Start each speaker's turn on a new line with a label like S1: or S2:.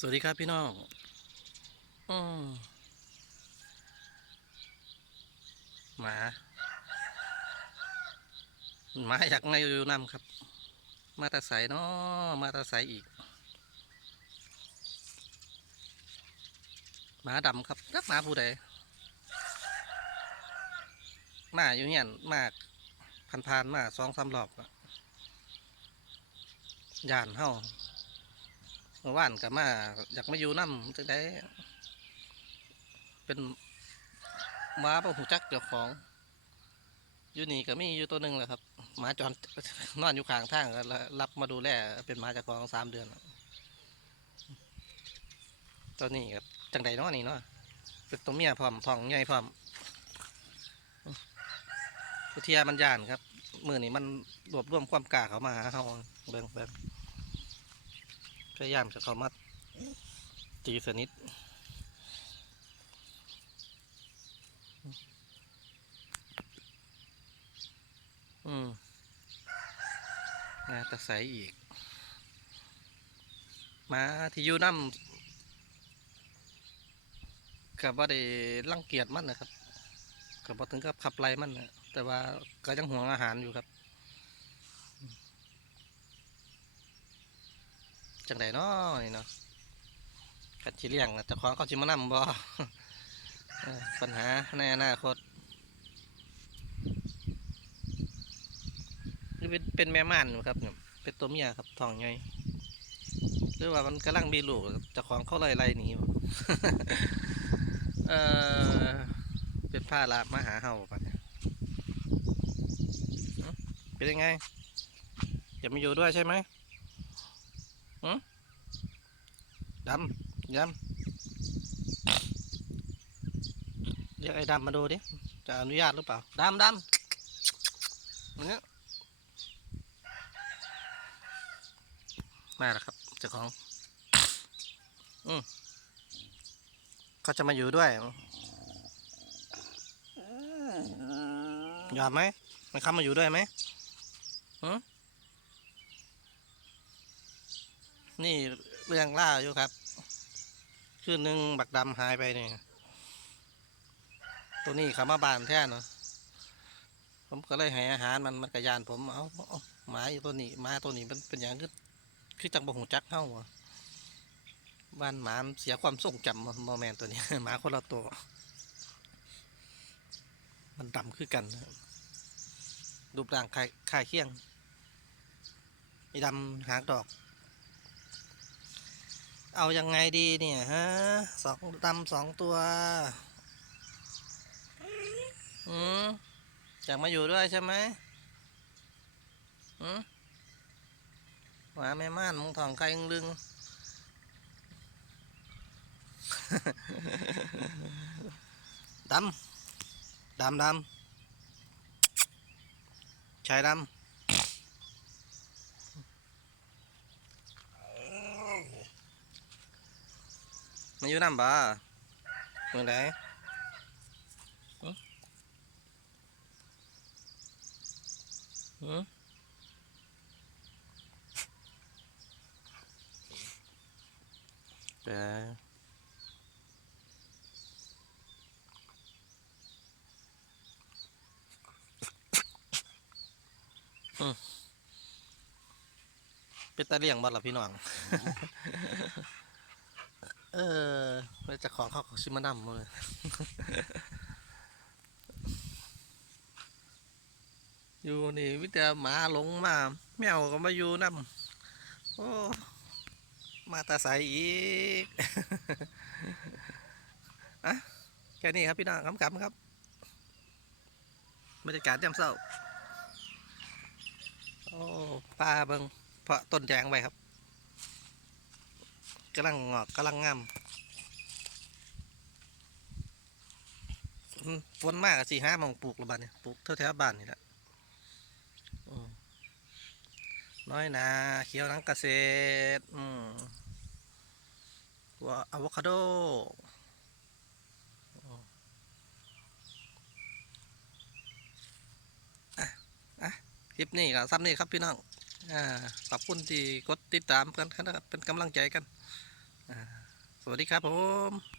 S1: สวัสดีครับพี่น้องอหมา หมาอยากมาอยู่น้ำครับ มาตาใสเนาะมาตาใสอีก หมาดำครับรักหมาผู้ใดหมาอยู่เนี่ยมากพันๆมาสองสามรอบละย่านเฮา มื่อวานกับมาอยากมาอยู่น้ำจังได้เป็นหมาประหูจักเจ้าของอยู่นี่ก็มีอยู่ตัวหนึ่งแหละครับหมาจรนอนอยู่ข้างทางก็รับมาดูแลเป็นหมาเจ้าของสามเดือนแล้วตอนนี้ก็จังใดเนาะนี่เนาะเป็นตัวเมียพร้อมท้องใหญ่พร้อมผู้เทียมันยานครับมือนี่มันรวบรวมความกล้าเขามาหาเขาเบิ่งเบิ่ง พยายามจะเข้ามาตีสนิทอืมงาตะไสอีก มาที่ยูน้ำกับว่าได้รังเกียจมันนะครับกับว่าถึงกับขับไล่มันนะแต่ว่าก็ยังห่วงอาหารอยู่ครับ จังไดเนาะนี่เนาะกันชิเลี้ยงน่ะจะของเขาชิมานำบ่ปัญหาในอนาคตนี่เป็นเป็นแม่ม่านครับเนี่ยเป็นตัวเมียครับทองใหญ่หรือว่ามันกำลังมีลูกจะของเขาไล่ไล่หนีบ่เออเป็นผ้าลามาหาเฮาปะเนี่ยเป็นยังไงจะมาอยู่ด้วยใช่ไหม ดำดำเรียกไอ้ดำมาดูดิ จะอนุญาตหรือเปล่า ดำดำอย่าเงี้ยมาแล้วครับเจ้าของ อืมเขาจะมาอยู่ด้วยยอมไหม มันเข้ามาอยู่ด้วยไหมหือ นี่เรื่องล่าอยู่ครับคืนหนึ่งบักดำหายไปนี่ตัวนี้ขามาบานแท้เนาะผมก็เลยให้อาหารมันมันกระยานผมเอาหมาอยู่ตัวนี้หมาตัวนี้มันเป็นอย่างคือคือจังบหูจักเข้าบ้านหมาเสียความทรงจำโมแมนตัวนี้หมาคนละตัว มันดำคือกันนะครับรูปร่างคายคล้ายเคียงไอ้ดำหางดอก เอายังไงดีเนี่ยฮะสองดำสองตัวอืมอยากมาอยู่ด้วยใช่ไหมอืมหมาแม่ม่านมึงทองใครงลึงดำดำดำชายดำ มาอยู่น้ำบ่เมื่อไหร่หือหือแต่อืมเป็นตาเลี้ยงบ่ล่ะพี่น้อง เออจะของเขาเขาชิมานำเลยอยู่นี่วิทยาหมาหลงมา แมวก็มาอยู่นำโอ้มาตาใสอีกอะแค่นี้ครับพี่น้องคำๆครับบรรยากาศยามเช้าโอ้ปลาเบิงเพาะต้นแจงไปครับ กำลังงอกกำลังงามฝนฝนมากสี่ห้าโมงปลูกและบานเนี่ยปลูกแถวๆบ้านนี่แหละน้อยนาเขียวนังเกษตรอืมตัวอะโวคาโดอะอะคลิปนี้ก็ซ้ำนี่ครับพี่น้องอ่าขอบคุณที่กดติดตามกันนะครับเป็นกำลังใจกัน สวัสดีครับผม